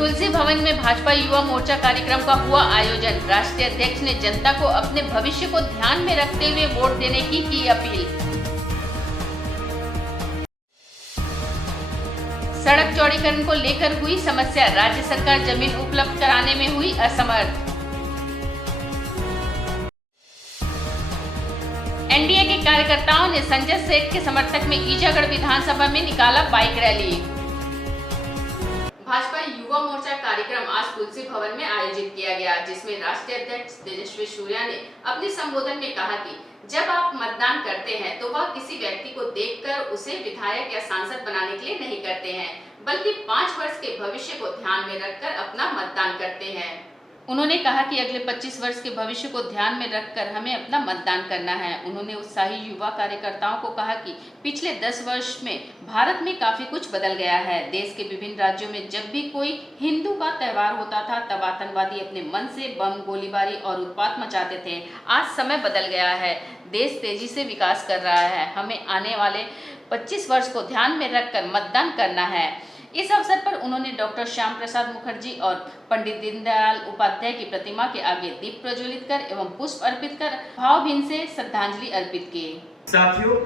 तुलसी भवन में भाजपा युवा मोर्चा कार्यक्रम का हुआ आयोजन। राष्ट्रीय अध्यक्ष ने जनता को अपने भविष्य को ध्यान में रखते हुए वोट देने की अपील। सड़क चौड़ीकरण को लेकर हुई समस्या, राज्य सरकार जमीन उपलब्ध कराने में हुई असमर्थ। एनडीए के कार्यकर्ताओं ने संजय सेठ के समर्थक में ईजागढ़ विधानसभा में निकाला बाइक रैली। भाजपा युवा मोर्चा कार्यक्रम आज तुलसी भवन में आयोजित किया गया, जिसमें राष्ट्रीय अध्यक्ष तेजस्वी सूर्या ने अपने संबोधन में कहा कि जब आप मतदान करते हैं तो वह किसी व्यक्ति को देखकर उसे विधायक या सांसद बनाने के लिए नहीं करते हैं, बल्कि 5 वर्ष के भविष्य को ध्यान में रखकर अपना मतदान करते हैं। उन्होंने कहा कि अगले 25 वर्ष के भविष्य को ध्यान में रखकर हमें अपना मतदान करना है। उन्होंने उत्साही युवा कार्यकर्ताओं को कहा कि पिछले 10 वर्ष में भारत में काफी कुछ बदल गया है। देश के विभिन्न राज्यों में जब भी कोई हिंदू का त्योहार होता था तब आतंकवादी अपने मन से बम, गोलीबारी और उत्पात मचाते थे। आज समय बदल गया है, देश तेजी से विकास कर रहा है। हमें आने वाले 25 वर्ष को ध्यान में रखकर मतदान करना है। इस अवसर पर उन्होंने डॉक्टर श्याम प्रसाद मुखर्जी और पंडित दीनदयाल उपाध्याय की प्रतिमा के आगे दीप प्रज्वलित कर एवं पुष्प अर्पित कर भावभीनी से श्रद्धांजलि अर्पित की। साथियों,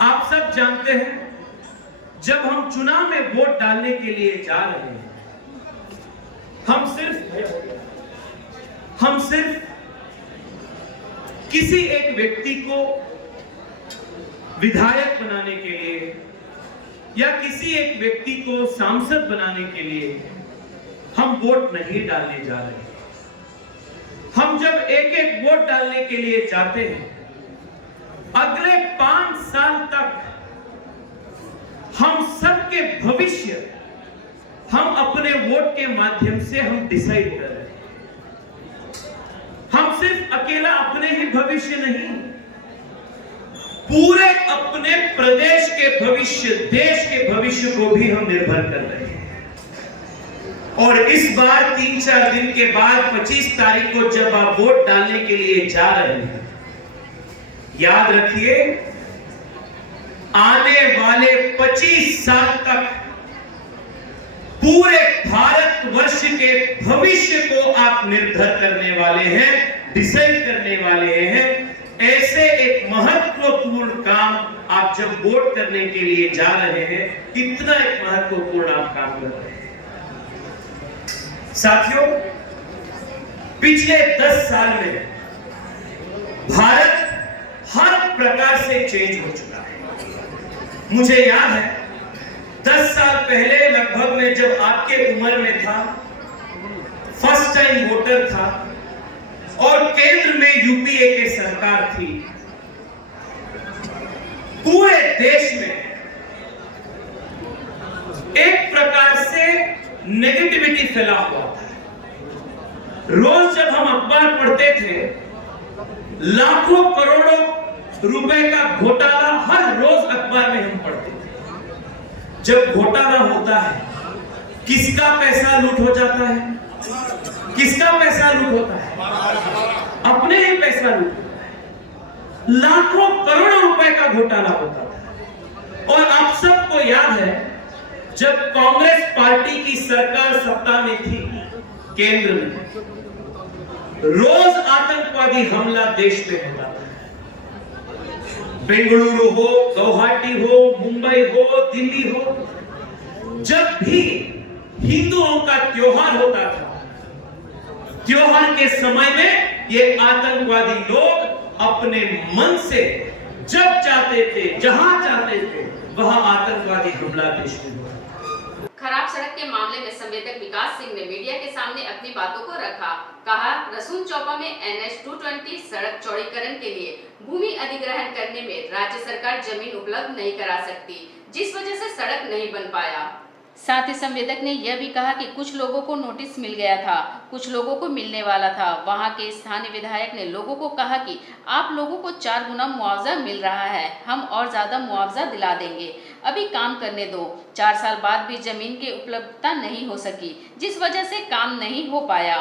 आप सब जानते हैं, जब हम चुनाव में वोट डालने के लिए जा रहे हैं, हम सिर्फ किसी एक व्यक्ति को विधायक बनाने के लिए या किसी एक व्यक्ति को सांसद बनाने के लिए हम वोट नहीं डालने जा रहे। हम जब एक वोट डालने के लिए जाते हैं, अगले 5 साल तक हम सबके भविष्य हम अपने वोट के माध्यम से हम डिसाइड कर रहे हैं। हम सिर्फ अकेला अपने ही भविष्य नहीं, पूरे अपने प्रदेश के भविष्य, देश के भविष्य को भी हम निर्भर कर रहे हैं। और इस बार 3-4 दिन के बाद 25 तारीख को जब आप वोट डालने के लिए जा रहे हैं, याद रखिए, आने वाले 25 साल तक पूरे भारतवर्ष के भविष्य को आप निर्भर करने वाले हैं, डिसाइड करने वाले हैं। ऐसे एक महत्वपूर्ण काम आप जब वोट करने के लिए जा रहे हैं, कितना एक महत्वपूर्ण आप काम कर रहे हैं। साथियों, पिछले 10 साल में भारत हर प्रकार से चेंज हो चुका है। मुझे याद है 10 साल पहले लगभग में जब आपके उम्र में था, फर्स्ट टाइम वोटर था और केंद्र में यूपीए की सरकार थी, पूरे देश में एक प्रकार से नेगेटिविटी फैला हुआ था। रोज जब हम अखबार पढ़ते थे, लाखों करोड़ों रुपए का घोटाला हर रोज अखबार में हम पढ़ते थे। जब घोटाला होता है, किसका पैसा लूट हो जाता है? किसका पैसा लूट होता है? अपने ही पैसा लूट होता है। लाखों करोड़ों रुपए का घोटाला होता था। और आप सबको याद है, जब कांग्रेस पार्टी की सरकार सत्ता में थी केंद्र में, रोज आतंकवादी हमला देश पे होता था। बेंगलुरु हो, गुवाहाटी हो, मुंबई हो, दिल्ली हो, जब भी हिंदुओं का त्योहार होता था, त्योहार के समय में ये आतंकवादी लोग अपने मन से जब चाहते थे, जहां चाहते थे, वहां आतंकवादी हमला देश में हुआ। खराब सड़क के मामले में संवेदक विकास सिंह ने मीडिया के सामने अपनी बातों को रखा। कहा, रसून चौपा में NH 220 सड़क चौड़ीकरण के लिए भूमि अधिग्रहण करने में राज्य सरकार जमीन उपलब्ध नहीं करा सकती, जिस वजह से सड़क नहीं बन पाया। साथ ही संवेदक ने यह भी कहा कि कुछ लोगों को नोटिस मिल गया था, कुछ लोगों को मिलने वाला था। वहां के स्थानीय विधायक ने लोगों को कहा कि आप लोगों को 4 गुना मुआवजा मिल रहा है, हम और ज्यादा मुआवजा दिला देंगे, अभी काम करने दो। 4 साल बाद भी जमीन की उपलब्धता नहीं हो सकी, जिस वजह से काम नहीं हो पाया।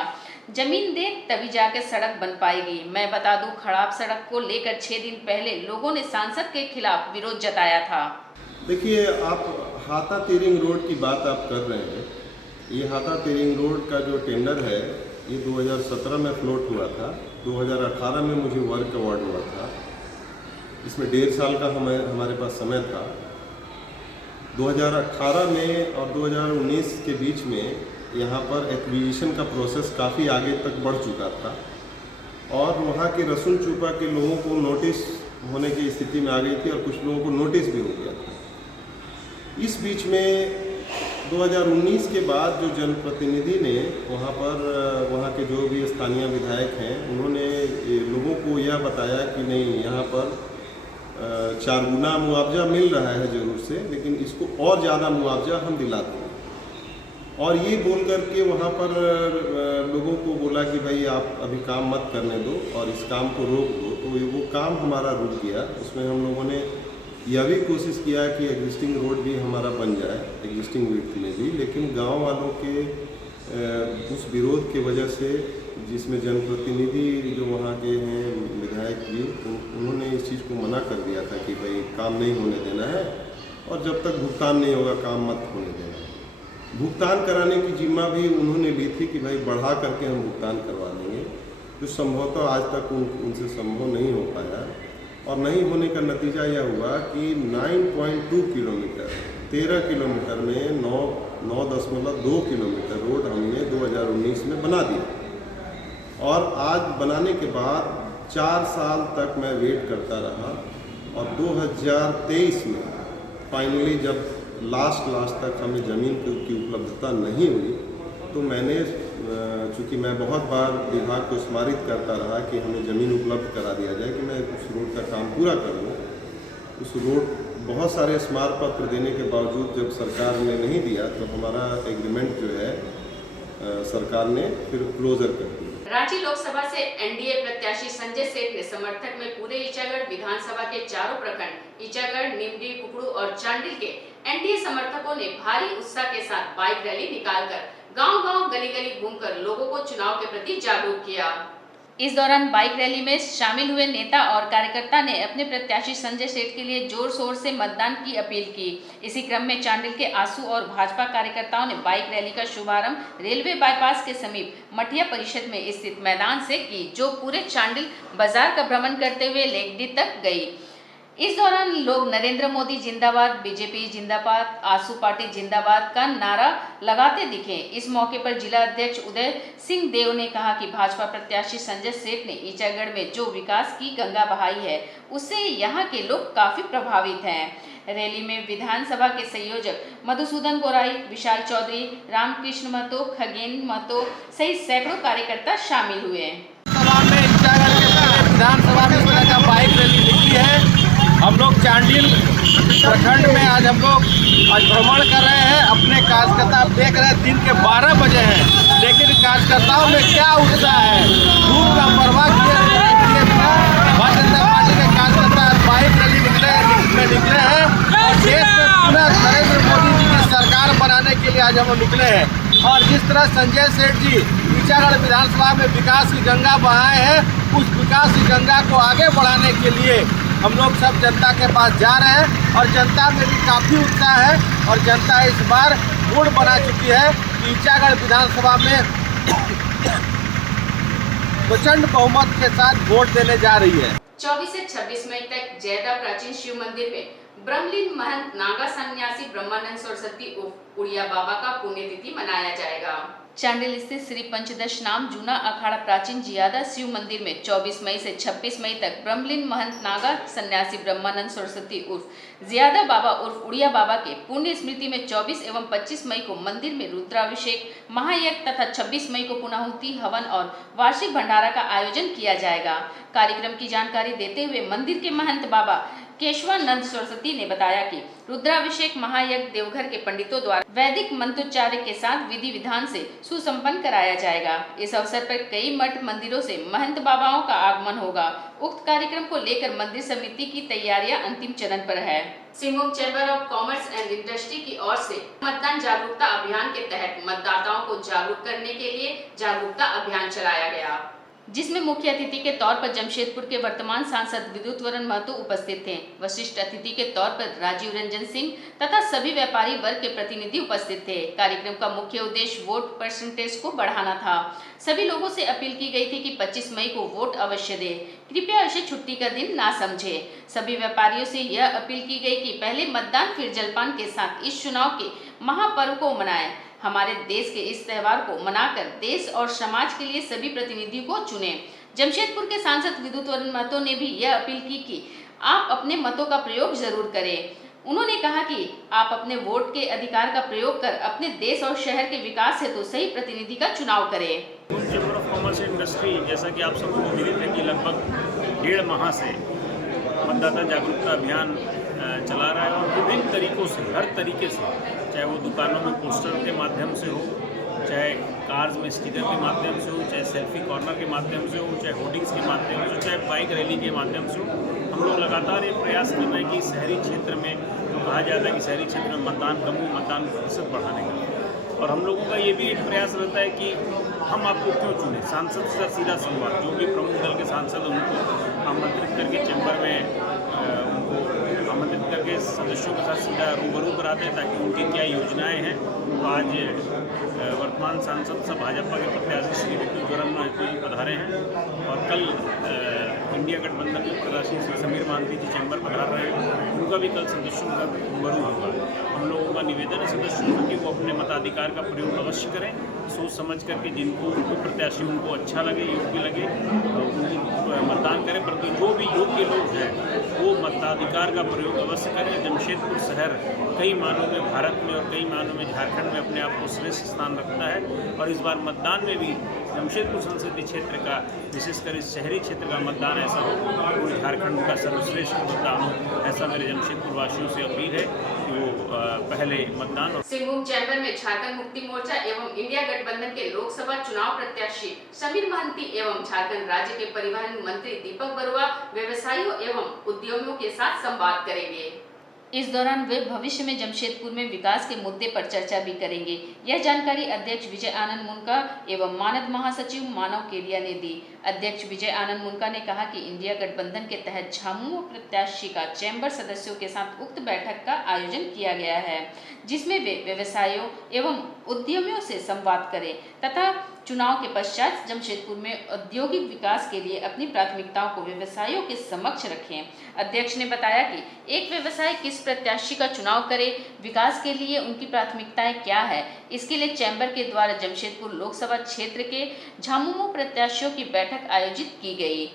जमीन दे तभी जाकर सड़क बन पाएगी। मैं बता दूं, खराब सड़क को लेकर 6 दिन पहले लोगों ने सांसद के खिलाफ विरोध जताया था। देखिए, आप हाता तेरिंग रोड की बात आप कर रहे हैं, ये हाता तेरिंग रोड का जो टेंडर है ये 2017 में फ्लोट हुआ था। 2018 में मुझे वर्क अवार्ड हुआ था। इसमें 1.5 साल का हमारे पास समय था। 2018 में और 2019 के बीच में यहाँ पर एक्विजिशन का प्रोसेस काफ़ी आगे तक बढ़ चुका था और वहाँ के रसूल चूपा के लोगों को नोटिस होने की स्थिति में आ गई थी और कुछ लोगों को नोटिस भी हो गया था। इस बीच में 2019 के बाद जो जनप्रतिनिधि ने वहाँ के जो भी स्थानीय विधायक हैं उन्होंने लोगों को यह बताया कि नहीं, यहाँ पर 4 गुना मुआवजा मिल रहा है ज़रूर से, लेकिन इसको और ज़्यादा मुआवजा हम दिला देंगे। और ये बोल करके वहाँ पर लोगों को बोला कि भाई आप अभी काम मत करने दो और इस काम को रोक दो। तो वो काम हमारा रुक गया। उसमें हम लोगों ने यह भी कोशिश किया कि एग्जिस्टिंग रोड भी हमारा बन जाए, एग्जिस्टिंग विड्थ में भी, लेकिन गांव वालों के उस विरोध के वजह से, जिसमें जनप्रतिनिधि जो वहाँ के हैं विधायक जी, उन्होंने इस चीज़ को मना कर दिया था कि भाई काम नहीं होने देना है और जब तक भुगतान नहीं होगा काम मत होने देना है। भुगतान कराने की जिम्मा भी उन्होंने ली थी कि भाई बढ़ा करके हम भुगतान करवा देंगे, जो संभवतः आज तक उनसे संभव नहीं हो पाया। और नहीं होने का नतीजा यह हुआ कि 9.2 किलोमीटर 13 किलोमीटर में 9.2 किलोमीटर रोड हमने 2019 में बना दिया। और आज बनाने के बाद 4 साल तक मैं वेट करता रहा और 2023 में फाइनली जब लास्ट तक हमें ज़मीन की उपलब्धता नहीं हुई तो मैंने, चूँकि मैं बहुत बार विभाग को स्मारित करता रहा कि हमें ज़मीन उपलब्ध करा दिया जाए कि मैं उस रोड का काम पूरा कर लूँ। उस रोड बहुत सारे स्मारक पत्र देने के बावजूद जब सरकार ने नहीं दिया तो हमारा एग्रीमेंट जो है सरकार ने फिर क्लोजर कर दिया। रांची लोकसभा से एनडीए प्रत्याशी संजय सेठ ने समर्थक में पूरे ईचागढ़ विधानसभा के चारों प्रखंड ईचागढ़, निमडी, कुकड़ू और चांडिल के एनडीए समर्थकों ने भारी उत्साह के साथ बाइक रैली निकालकर गांव-गांव, गली-गली घूमकर लोगों को चुनाव के प्रति जागरूक किया। इस दौरान बाइक रैली में शामिल हुए नेता और कार्यकर्ता ने अपने प्रत्याशी संजय सेठ के लिए जोर शोर से मतदान की अपील की। इसी क्रम में चांडिल के आसू और भाजपा कार्यकर्ताओं ने बाइक रैली का शुभारंभ रेलवे बाईपास के समीप मठिया परिषद में स्थित मैदान से की, जो पूरे चांडिल बाजार का भ्रमण करते हुए लेकडी तक गई। इस दौरान लोग नरेंद्र मोदी जिंदाबाद, बीजेपी जिंदाबाद, आसू पार्टी जिंदाबाद का नारा लगाते दिखे। इस मौके पर जिला अध्यक्ष उदय सिंह देव ने कहा कि भाजपा प्रत्याशी संजय सेठ ने ईचागढ़ में जो विकास की गंगा बहाई है उससे यहाँ के लोग काफी प्रभावित हैं। रैली में विधानसभा के संयोजक मधुसूदन गोराई, विशाल चौधरी, रामकृष्ण महतो, खगेन महतो सहित सैकड़ों कार्यकर्ता शामिल हुए। विधानसभा में इस तरह का बाइक रैली निकली है। हम लोग चांडिल प्रखंड में आज भ्रमण कर रहे हैं। अपने कार्यकर्ता आप देख रहे हैं दिन के 12 बजे हैं, लेकिन कार्यकर्ताओं में क्या उत्साह है, धूप का परवाह किए बिना भारतीय जनता पार्टी के कार्यकर्ता बाइक रैली निकले हैं और देश में पुनः नरेंद्र मोदी जी की सरकार बनाने के लिए आज हम निकले हैं। और जिस तरह संजय सेठ जी ईचागढ़ विधानसभा में विकास की गंगा बहाए हैं, उस विकास की गंगा को आगे बढ़ाने के लिए हम लोग सब जनता के पास जा रहे हैं और जनता में भी काफ़ी उत्साह है और जनता इस बार मूड बना चुकी है कि ईचागढ़ विधानसभा में प्रचंड बहुमत के साथ वोट देने जा रही है। 24 से 26 मई तक जयदा प्राचीन शिव मंदिर में ब्रह्मलीन महंत नागा सन्यासी ब्रह्मानंद सरस्वती उर्फ उड़िया बाबा का पुण्यतिथि मनाया जाएगा। चांडिल स्थित श्री पंचदश नाम जूना अखाड़ा प्राचीन जियादा शिव मंदिर में 24 मई से 26 मई तक ब्रह्मलीन महंत नागा सन्यासी ब्रह्मानंद सरस्वती उर्फ जियादा बाबा उर्फ उड़िया बाबा के पुण्य स्मृति में 24 एवं 25 मई को मंदिर में रुद्राभिषेक, महायज्ञ तथा 26 मई को पुनाहुति, हवन और वार्षिक भंडारा का आयोजन किया जाएगा। कार्यक्रम की जानकारी देते हुए मंदिर के महंत बाबा केशवानंद सरस्वती ने बताया कि रुद्राभिषेक महायज्ञ देवघर के पंडितों द्वारा वैदिक मंत्रोच्चार के साथ विधि विधान से सुसंपन्न कराया जाएगा। इस अवसर पर कई मठ मंदिरों से महंत बाबाओं का आगमन होगा। उक्त कार्यक्रम को लेकर मंदिर समिति की तैयारियां अंतिम चरण पर है। Singhbhum chamber of commerce and industry की ओर से मतदान जागरूकता अभियान के तहत मतदाताओं को जागरूक करने के लिए जागरूकता अभियान चलाया गया। जिसमें मुख्य अतिथि के तौर पर जमशेदपुर के वर्तमान सांसद विद्युत वरण महतो उपस्थित थे। वरिष्ठ अतिथि के तौर पर राजीव रंजन सिंह तथा सभी व्यापारी वर्ग के प्रतिनिधि उपस्थित थे। कार्यक्रम का मुख्य उद्देश्य वोट परसेंटेज को बढ़ाना था। सभी लोगों से अपील की गई थी कि 25 मई को वोट अवश्य दें, कृपया इसे छुट्टी का दिन ना समझे। सभी व्यापारियों से यह अपील की गई कि पहले मतदान फिर जलपान के साथ इस चुनाव के महापर्व को मनाएं। हमारे देश के इस त्योहार को मनाकर देश और समाज के लिए सभी प्रतिनिधियों को चुने। जमशेदपुर के सांसद विद्युत वरण महतो ने भी यह अपील की कि आप अपने मतों का प्रयोग जरूर करें। उन्होंने कहा कि आप अपने वोट के अधिकार का प्रयोग कर अपने देश और शहर के विकास हेतु सही प्रतिनिधि का चुनाव करें। Chamber of commerce and industry, जैसा कि आप सबको विदित है कि लगभग 1.5 माह से मतदाता जागरूकता अभियान चला रहा है और विभिन्न तरीकों से, हर तरीके से, चाहे वो दुकानों में पोस्टर के माध्यम से हो, चाहे कार्स में स्टिकर के माध्यम से हो, चाहे सेल्फी कॉर्नर के माध्यम से हो, चाहे होर्डिंग्स के माध्यम से हो, चाहे बाइक रैली के माध्यम से हो, हम लोग लगातार ये प्रयास कर रहे हैं कि शहरी क्षेत्र में जो कहा जाता है कि शहरी क्षेत्र में मतदान कम हो, मतदान प्रतिशत बढ़ाने का। और हम लोगों का ये भी एक प्रयास रहता है कि हम आपको क्यों चुने, सांसद से सीधा संवाद, जो भी प्रमुख दल के सांसद उनको आमंत्रित करके चैम्बर में उनको आमंत्रित करके सदस्यों के साथ सीधा रूबरू कराते हैं ताकि उनकी क्या योजनाएं हैं। तो आज वर्तमान सांसद सब भाजपा के प्रत्याशी श्री विद्युत वरण महतो जी पधारे हैं और कल इंडिया गठबंधन के प्रत्याशी श्री समीर महांती जी चैम्बर पधार रहे हैं। उनका भी कल सदस्यों का रूबरू होगा। हम लोगों का निवेदन है सदस्यों को कि वो अपने मताधिकार का प्रयोग अवश्य करें, सोच समझ करके जिनको प्रत्याशी उनको अच्छा लगे, योग्य लगे, उनको मतदान करें। परंतु जो भी योग्य लोग हैं वो मताधिकार का प्रयोग अवश्य करें। जमशेदपुर शहर कई मानों में भारत में और कई मानों में झारखंड में अपने आप को श्रेष्ठ स्थान रखता है और इस बार मतदान में भी जमशेदपुर संसदीय क्षेत्र का, विशेषकर इस शहरी क्षेत्र का मतदान ऐसा हो पूरे झारखंड का सर्वश्रेष्ठ मतदान हो, ऐसा मेरे जमशेदपुर वासियों से अपील है कि वो पहले मतदान। सिंहभूम चैम्बर में झारखंड मुक्ति मोर्चा एवं इंडिया गठबंधन के लोकसभा चुनाव प्रत्याशी समीर महांती एवं झारखंड राज्य के परिवहन मंत्री दीपक बरुआ व्यवसायियों एवं उद्यमियों के साथ संवाद करेंगे। इस दौरान वे भविष्य में जमशेदपुर में विकास के मुद्दे पर चर्चा भी करेंगे। यह जानकारी अध्यक्ष विजय आनंद मुनका एवं मानद महासचिव मानव केलिया ने दी। अध्यक्ष विजय आनंद मुनका ने कहा कि इंडिया गठबंधन के तहत झामुमो प्रत्याशी का चैम्बर सदस्यों के साथ उक्त बैठक का आयोजन किया गया है, जिसमें वे व्यवसायियों एवं उद्यमियों से संवाद करें तथा चुनाव के पश्चात जमशेदपुर में औद्योगिक विकास के लिए अपनी प्राथमिकताओं को व्यवसायियों के समक्ष रखें। अध्यक्ष ने बताया कि एक व्यवसाय किस प्रत्याशी का चुनाव करे, विकास के लिए उनकी प्राथमिकताएं क्या है, इसके लिए चैम्बर के द्वारा जमशेदपुर लोकसभा क्षेत्र के झामुमो प्रत्याशियों की बैठक आयोजित की गई,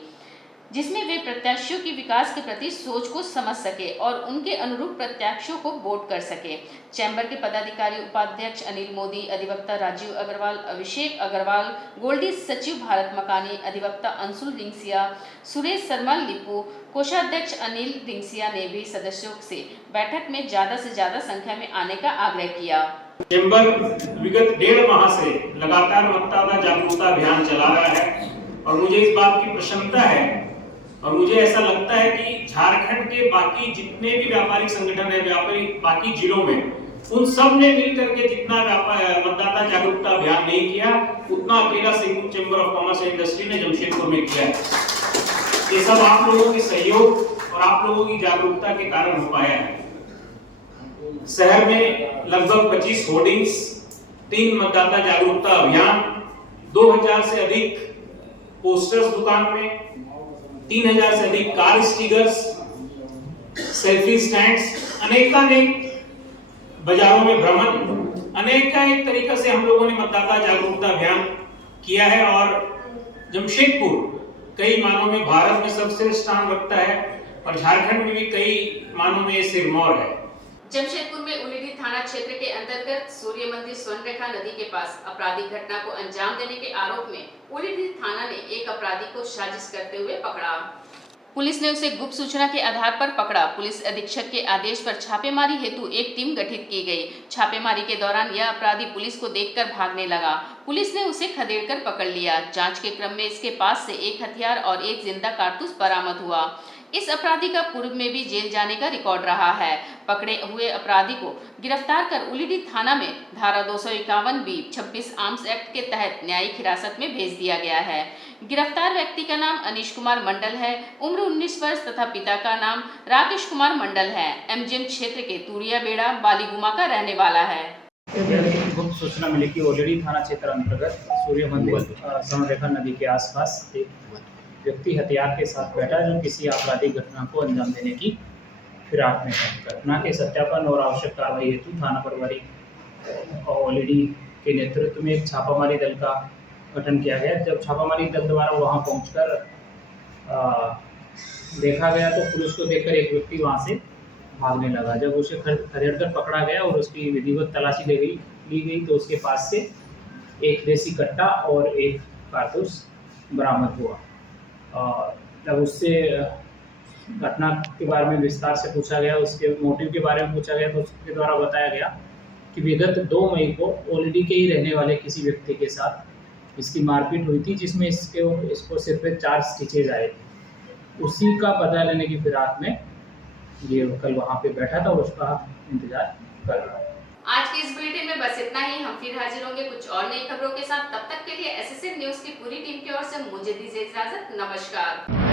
जिसमें वे प्रत्याशियों की विकास के प्रति सोच को समझ सके और उनके अनुरूप प्रत्याशियों को वोट कर सके। चैम्बर के पदाधिकारी उपाध्यक्ष अनिल मोदी, अधिवक्ता राजीव अग्रवाल, अभिषेक अग्रवाल, गोल्डी सचिव भारत मकानी, अधिवक्ता अंशुल रिंगसिया, सुरेश शर्मा लिपू, कोषाध्यक्ष अनिल रिंगसिया ने भी सदस्यों से बैठक में ज्यादा से ज्यादा संख्या में आने का आग्रह किया। चैम्बर विगत 1.5 माह से लगातार मतदाता जागरूकता अभियान चला रहा है और मुझे इस बात की प्रसन्नता है और मुझे ऐसा लगता है कि झारखंड के बाकी जितने भी व्यापारिक संगठन है, बाकी जिलों में, उन सब ने मिलकर के जितना मतदाता जागरूकता अभियान नहीं किया, उतना अकेला Singhbhum chamber of commerce and industry ने जमशेदपुर में किया है। ये सब आप लोगों के सहयोग और आप लोगों की जागरूकता के कारण हो पाया है। शहर में लगभग 25 होर्डिंग्स, 3 मतदाता जागरूकता अभियान, 2000 से अधिक पोस्टर्स दुकान में, 3000 से अधिक कार स्टिकर्स, सेल्फी स्टैंड्स, अनेकानेक बाजारों में भ्रमण, अनेकानेक तरीके से हम लोगों ने मतदाता जागरूकता अभियान किया है और जमशेदपुर कई मानों में भारत में सबसे स्थान रखता है और झारखंड में भी कई मानों में सिरमौर है। जमशेदपुर में उलीडी थाना क्षेत्र के अंतर्गत सूर्य मंदिर स्वर्णरेखा नदी के पास आपराधिक घटना को अंजाम देने के आरोप में उलीडी थाना ने एक अपराधी को साजिश करते हुए पकड़ा। पुलिस ने उसे गुप्त सूचना के आधार पर पकड़ा। पुलिस अधीक्षक के आदेश पर छापेमारी हेतु एक टीम गठित की गई। छापेमारी के दौरान यह अपराधी पुलिस को देखकर भागने लगा। पुलिस ने उसे खदेड़कर पकड़ लिया। जांच के क्रम में इसके पास से एक हथियार और एक जिंदा कारतूस बरामद हुआ। इस अपराधी का पूर्व में भी जेल जाने का रिकॉर्ड रहा है। पकड़े हुए अपराधी को गिरफ्तार कर उलीडी थाना में धारा 251B 26 आर्म्स एक्ट के तहत न्यायिक हिरासत में भेज दिया गया है। गिरफ्तार व्यक्ति का नाम अनीश कुमार मंडल है, उम्र 19 वर्ष तथा पिता का नाम राकेश कुमार मंडल है। एमजीएम क्षेत्र के तुरिया बेड़ा बालीगुमा का रहने वाला है। गुप्त सूचना मिली कि ओलेडी थाना क्षेत्र अंतर्गत सूर्य मंदिर स्वर्णरेखा नदी के आसपास एक व्यक्ति हथियार के साथ बैठा जो किसी आपराधिक घटना को अंजाम देने की फिराक में है। घटना के सत्यापन और आवश्यक कार्रवाई हेतु थाना प्रभारी ओलेडी के नेतृत्व में एक छापामारी दल का गठन किया गया। जब छापामारी दल द्वारा वहां पहुंचकर देखा गया तो पुलिस को देखकर एक व्यक्ति वहां से भागने लगा। जब उसे खदेड़कर पकड़ा गया और उसकी विधिवत तलाशी ली गई तो उसके पास से एक देसी कट्टा और एक कारतूस बरामद हुआ। जब उससे घटना के बारे में विस्तार से पूछा गया, उसके मोटिव के बारे में पूछा गया तो उसके द्वारा बताया गया कि विगत 2 मई को ओलेडी के ही रहने वाले किसी व्यक्ति के साथ इसकी मारपीट हुई थी, जिसमें इसको सिर पे 4 स्टिचेज आए थे। उसी का बदला लेने की फिराक में ये कल वहाँ पे बैठा था और उसका इंतजार कर रहा है। आज के इस बुलेटिन में बस इतना ही। हम फिर हाजिर होंगे कुछ और नई खबरों के साथ। तब तक के लिए एसएसएन न्यूज की पूरी टीम की ओर से मुझे दीजिए इजाजत। नमस्कार।